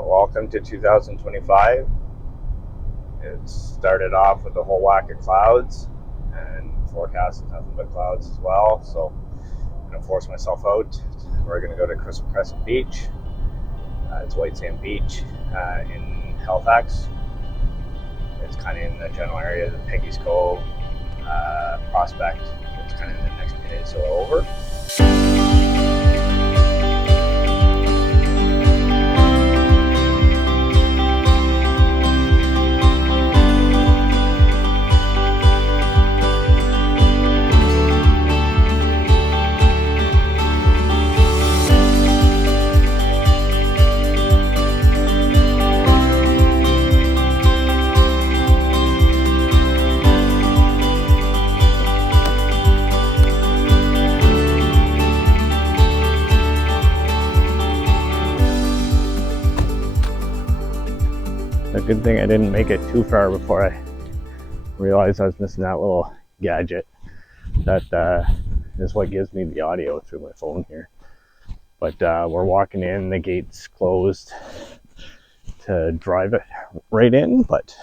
Well, welcome to 2025. It started off with a whole whack of clouds, and forecast is nothing but clouds as well. So I'm going to force myself out. We're going to go to Crystal Crescent Beach. It's white sand beach in Halifax. It's kind of in the general area of the Peggy's Cove, Prospect. It's kind of in the next peninsula over. A good thing I didn't make it too far before I realized I was missing that little gadget that is what gives me the audio through my phone here. But we're walking in, the gate's closed to drive it right in, but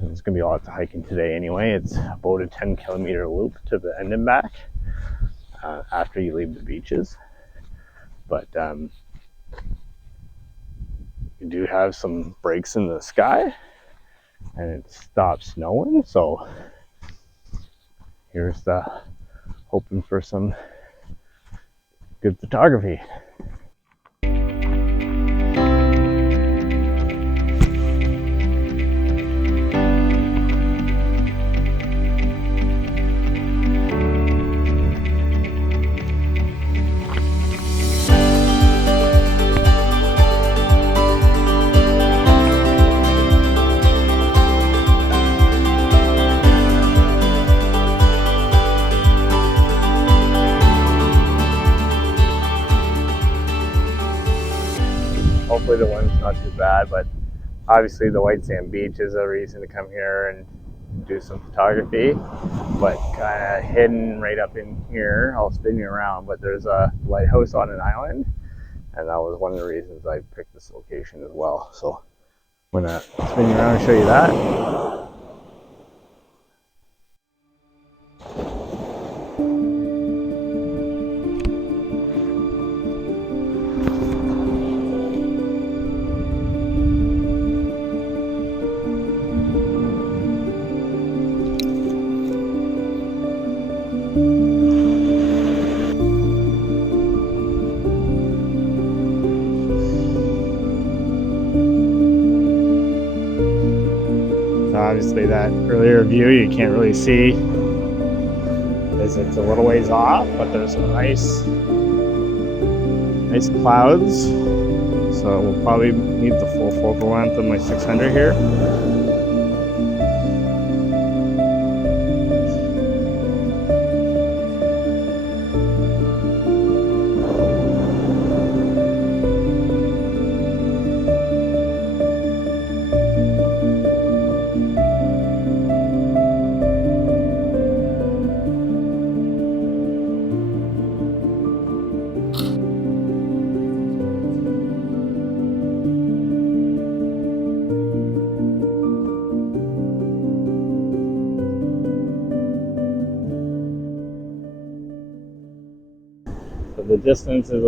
there's going to be lots of hiking today anyway. It's about a 10-kilometer loop to the end and back after you leave the beaches. But you do have some breaks in the sky and it stops snowing, so here's the hoping for some good photography. Hopefully the wind's not too bad, but obviously the white sand beach is a reason to come here and do some photography. But kind of hidden right up in here, I'll spin you around, but there's a lighthouse on an island, and that was one of the reasons I picked this location as well. So I'm gonna spin you around and show you that. Obviously that earlier view you can't really see as it's a little ways off, but there's some nice clouds, so we'll probably need the full focal length of my 600 here. The distance is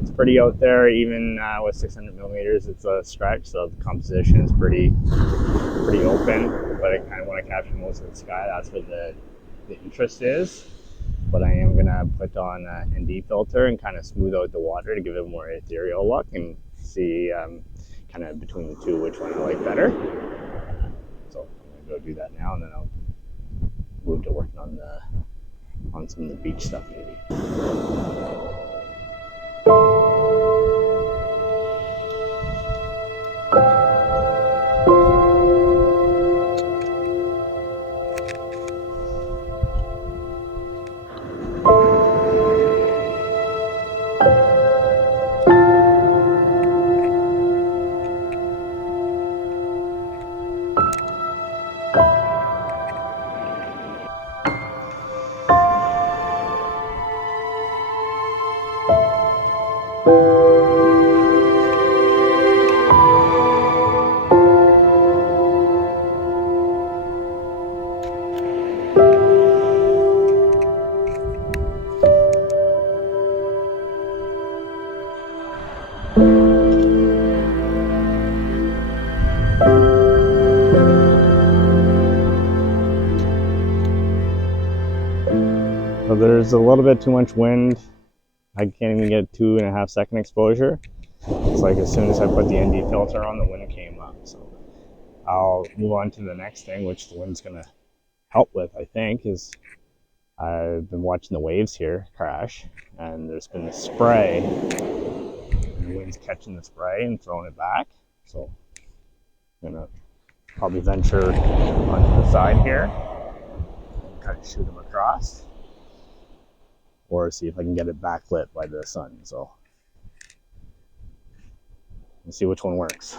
it's pretty out there, even with 600 millimeters. It's a stretch, so the composition is pretty open. But I kind of want to capture most of the sky. That's where the interest is. But I am gonna put on an ND filter and kind of smooth out the water to give it a more ethereal look and see kind of between the two which one I like better. So I'm gonna go do that now, and then I'll move to working on some of the beach stuff maybe. there's a little bit too much wind. I can't even get 2.5 second exposure. It's like as soon as I put the ND filter on, the wind came up. So I'll move on to the next thing, which the wind's gonna help with, I think, is I've been watching the waves here crash, and there's been a spray, and the wind's catching the spray and throwing it back. So I'm gonna probably venture onto the side here, kind of shoot them across, or see if I can get it backlit by the sun. So let's see which one works.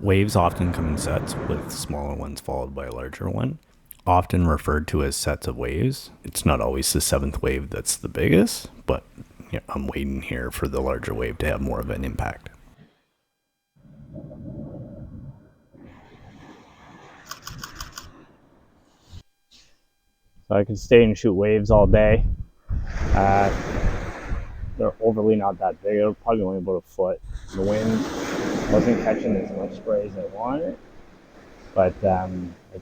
Waves often come in sets, with smaller ones followed by a larger one. Often referred to as sets of waves. It's not always the seventh wave that's the biggest, but I'm waiting here for the larger wave to have more of an impact. So I could stay and shoot waves all day. They're overly not that big. They're probably only about a foot. The wind wasn't catching as much spray as I wanted, but I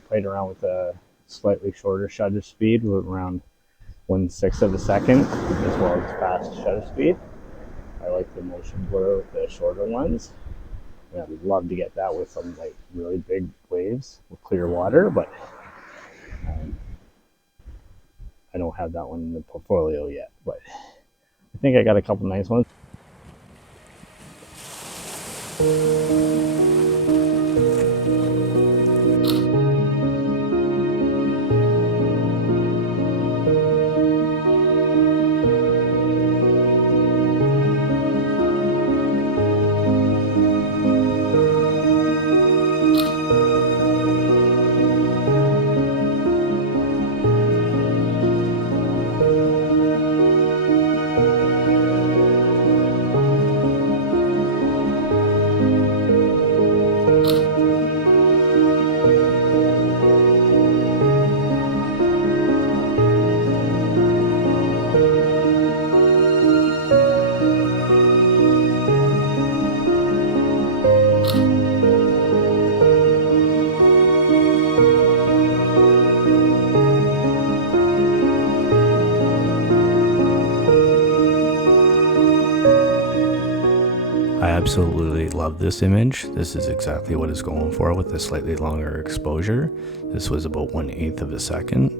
played around with a slightly shorter shutter speed with around 1/6 of a second, as well as fast shutter speed. I like the motion blur with the shorter ones. And I'd love to get that with some like really big waves with clear water, but I don't have that one in the portfolio yet. But I think I got a couple nice ones. I absolutely love this image. This is exactly what it's going for with a slightly longer exposure. This was about 1/8 of a second,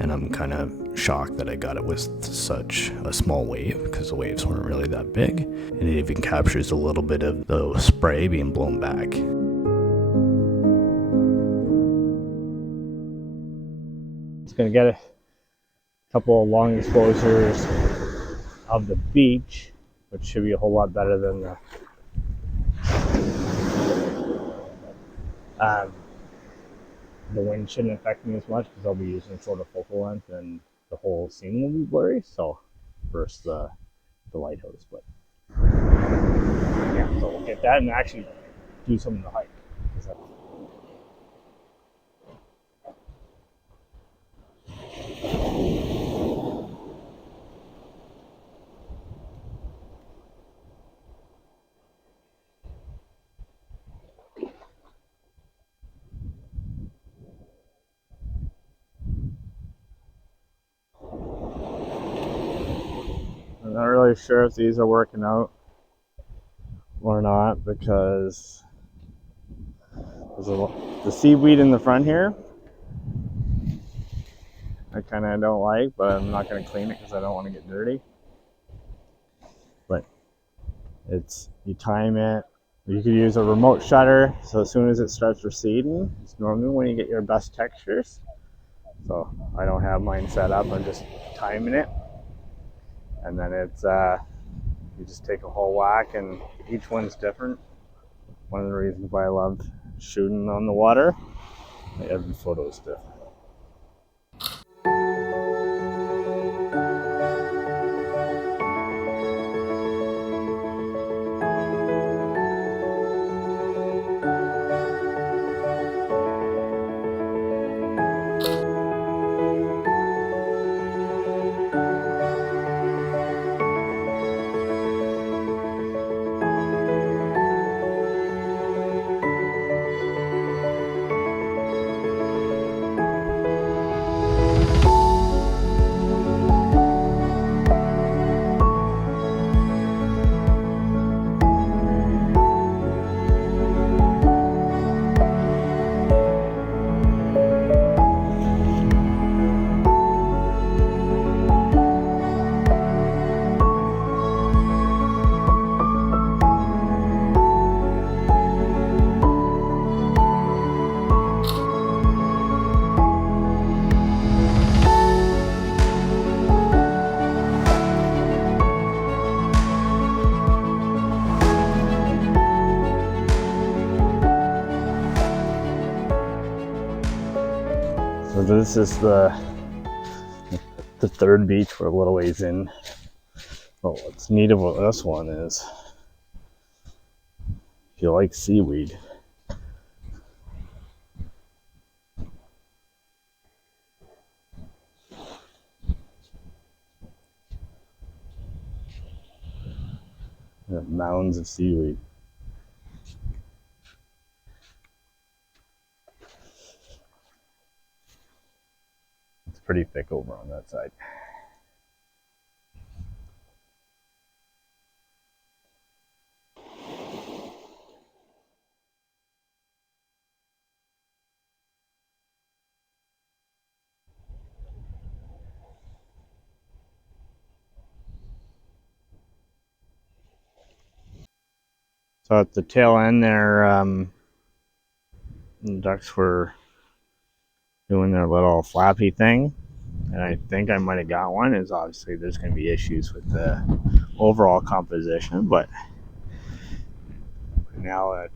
and I'm kind of shocked that I got it with such a small wave, because the waves weren't really that big, and it even captures a little bit of the spray being blown back. It's going to get a couple of long exposures of the beach, which should be a whole lot better than the wind shouldn't affect me as much, because I'll be using shorter focal length and the whole scene will be blurry. So first the lighthouse, but yeah, so we'll get that and actually do some of the hike. I'm not really sure if these are working out or not, because there's the seaweed in the front here I kind of don't like, but I'm not going to clean it because I don't want to get dirty. But you time it. You could use a remote shutter, so as soon as it starts receding, it's normally when you get your best textures. So I don't have mine set up, I'm just timing it. And then it's you just take a whole whack, and each one's different. One of the reasons why I loved shooting on the water, every photo is different. So this is the third beach. We're a little ways in. Well, what's neat about this one is if you like seaweed, there are mounds of seaweed. It's pretty thick over on that side. So at the tail end there, the ducks were doing their little flappy thing, and I think I might have got one. Is obviously there's going to be issues with the overall composition, but now I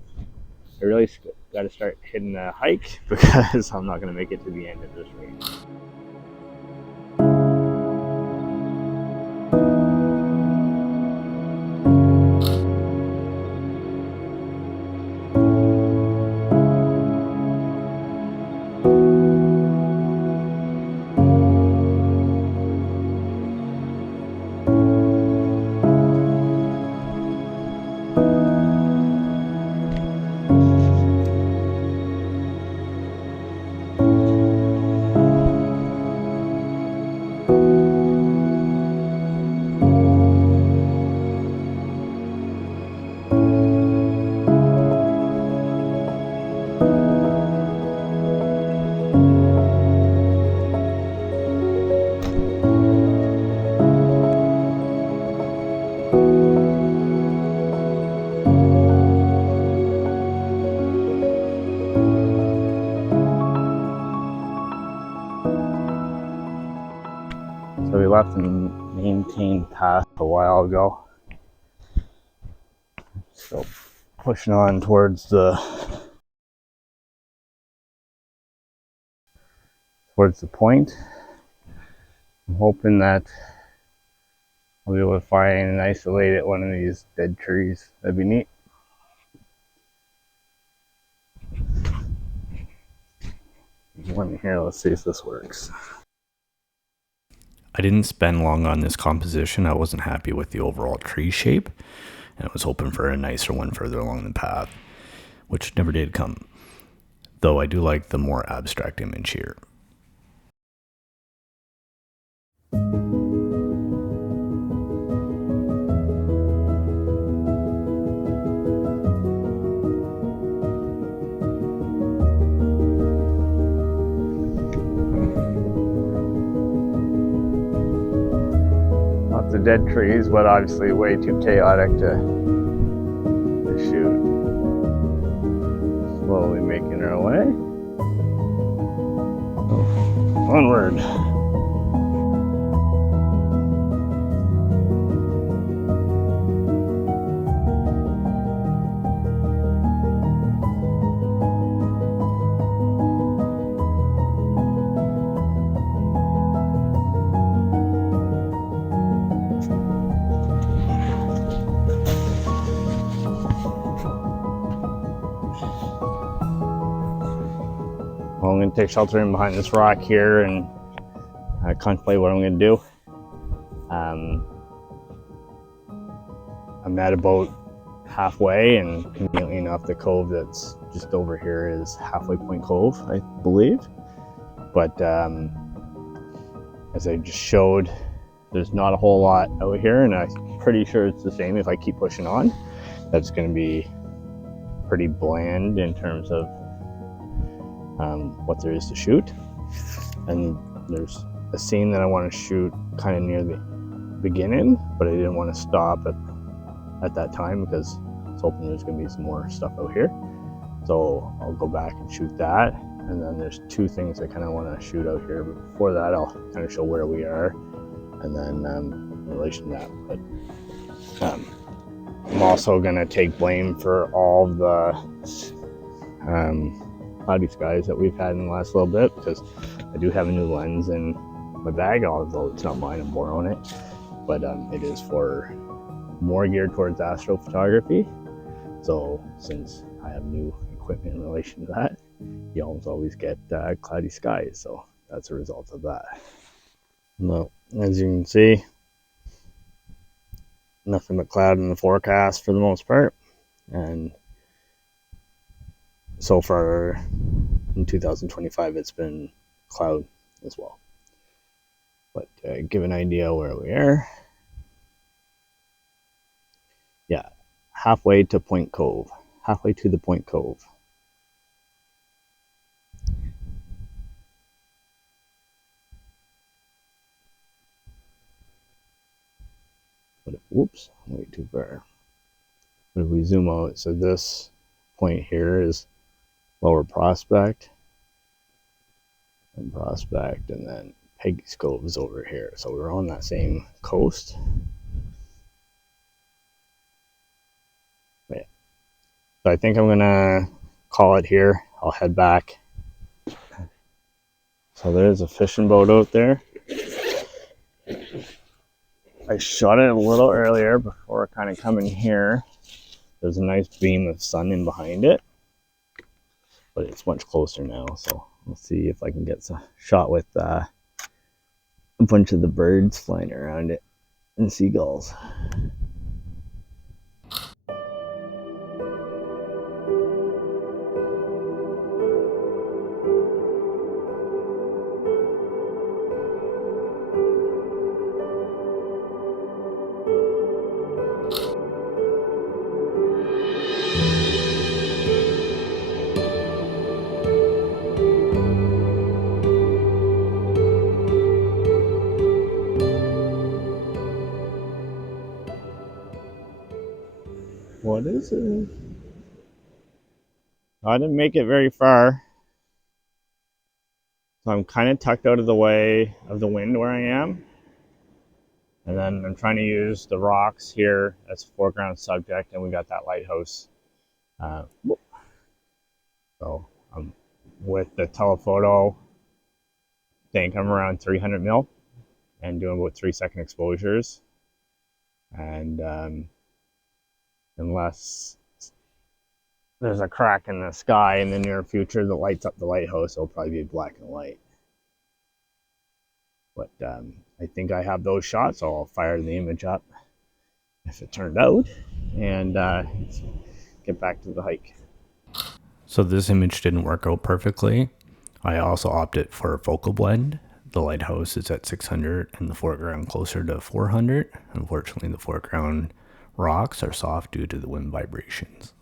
really got to start hitting the hike because I'm not going to make it to the end of this range. So we left the maintained path a while ago. So pushing on towards the point. I'm hoping that I'll be able to find and isolate one of these dead trees. That'd be neat. There's one here, let's see if this works. I didn't spend long on this composition. I wasn't happy with the overall tree shape, and I was hoping for a nicer one further along the path, which never did come, though I do like the more abstract image here. Lots of dead trees, but obviously way too chaotic to shoot. Slowly making our way. Onward. Well, I'm going to take shelter in behind this rock here and contemplate what I'm going to do. I'm at about halfway, and conveniently enough, the cove that's just over here is Halfway Point Cove, I believe. But as I just showed, there's not a whole lot out here, and I'm pretty sure it's the same if I keep pushing on. That's going to be pretty bland in terms of what there is to shoot. And there's a scene that I want to shoot kind of near the beginning, but I didn't want to stop at that time because I was hoping there's going to be some more stuff out here. So I'll go back and shoot that. And then there's two things I kind of want to shoot out here. But before that, I'll kind of show where we are, and then in relation to that. But I'm also going to take blame for all the cloudy skies that we've had in the last little bit, because I do have a new lens in my bag, although it's not mine, I'm borrowing it. But it is for more geared towards astrophotography. So since I have new equipment in relation to that, you always get cloudy skies, so that's a result of that. Well, as you can see, nothing but cloud in the forecast for the most part, and so far in 2025 it's been cloud as well. But give an idea where we are. Yeah, halfway to Point Cove, halfway to the Point Cove. But whoops, way too far. But if we zoom out, so this point here is Lower Prospect, and then Peggy's Cove is over here. So we're on that same coast. But yeah. So I think I'm gonna call it here. I'll head back. So there's a fishing boat out there. I shot it a little earlier before kind of coming here. There's a nice beam of sun in behind it, but it's much closer now. So we'll see if I can get a shot with a bunch of the birds flying around it and seagulls. What is it? I didn't make it very far. So I'm kind of tucked out of the way of the wind where I am. And then I'm trying to use the rocks here as a foreground subject, and we got that lighthouse. So with the telephoto, I think I'm around 300 mil and doing about 3-second exposures. And unless there's a crack in the sky in the near future that lights up the lighthouse, it'll probably be black and white. But I think I have those shots, so I'll fire the image up if it turned out, and get back to the hike. So this image didn't work out perfectly. I also opted for a focal blend. The lighthouse is at 600 and the foreground closer to 400. Unfortunately, the foreground rocks are soft due to the wind vibrations.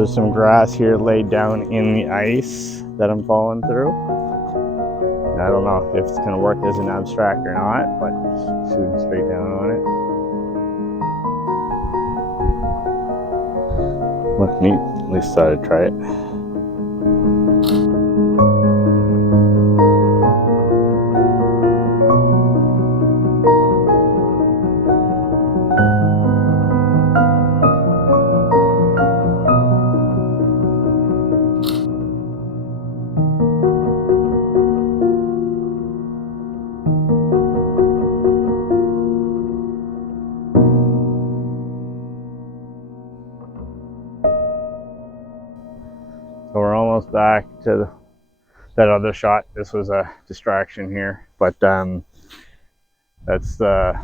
there's some grass here laid down in the ice that I'm following through. I don't know if it's going to work as an abstract or not, but just shooting straight down on it. Look neat. At least thought I'd try it. So we're almost back to that other shot. This was a distraction here, but that's the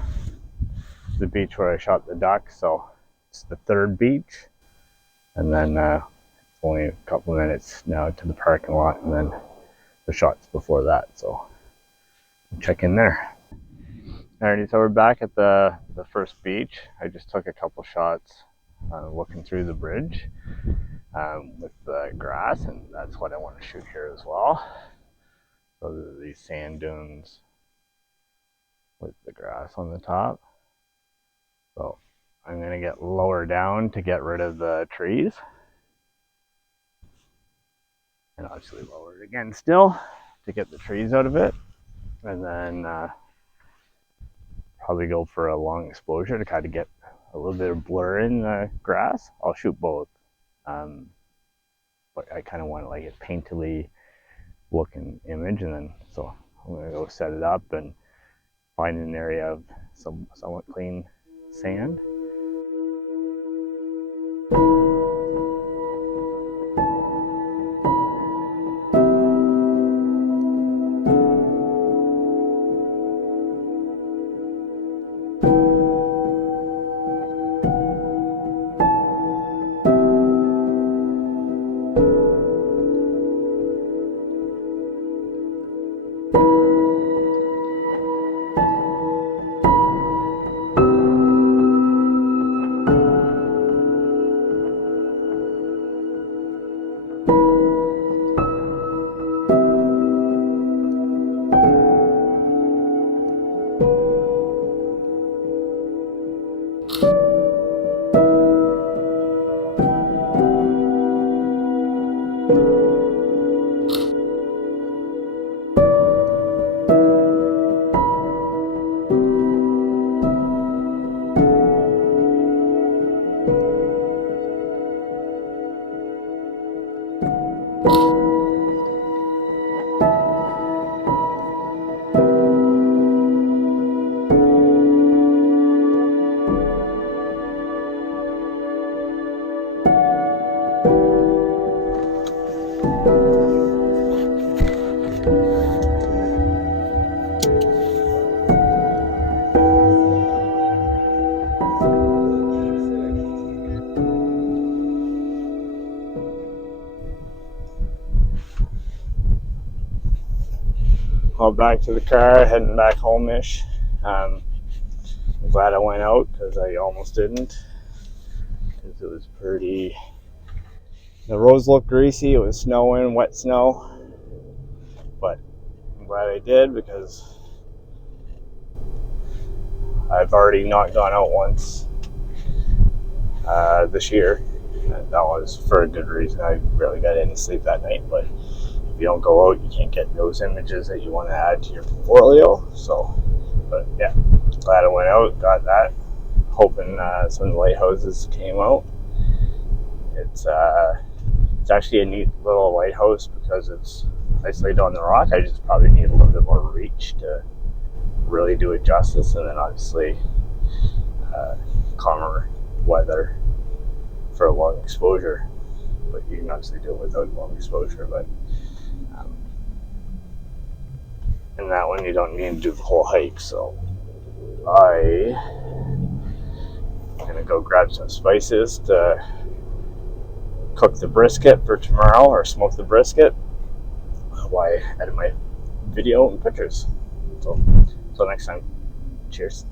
beach where I shot the duck. So it's the third beach, and then it's only a couple of minutes now to the parking lot, and then the shots before that. So check in there. Alrighty, so we're back at the first beach. I just took a couple shots looking through the bridge. With the grass, and that's what I want to shoot here as well. So there's these sand dunes with the grass on the top. So I'm going to get lower down to get rid of the trees. And obviously lower it again still to get the trees out of it. And then probably go for a long exposure to kind of get a little bit of blur in the grass. I'll shoot both. But I kind of want like a painterly looking image, and then so I'm going to go set it up and find an area of somewhat clean sand. All back to the car, heading back home-ish. I'm glad I went out because I almost didn't, because it was pretty, the roads looked greasy, it was snowing, wet snow, but I'm glad I did because I've already not gone out once this year, and that was for a good reason. I barely got any sleep that night, but if you don't go out, you can't get those images that you want to add to your portfolio. So, but yeah, glad I went out, got that. Hoping some of the lighthouses came out. It's actually a neat little lighthouse because it's isolated on the rock. I just probably need a little bit more reach to really do it justice, and then obviously calmer weather for a long exposure. But you can obviously do it without long exposure, but in that one you don't need to do the whole hike. So I'm gonna go grab some spices to cook the brisket for tomorrow, or smoke the brisket while I edit my video and pictures. So until next time, cheers.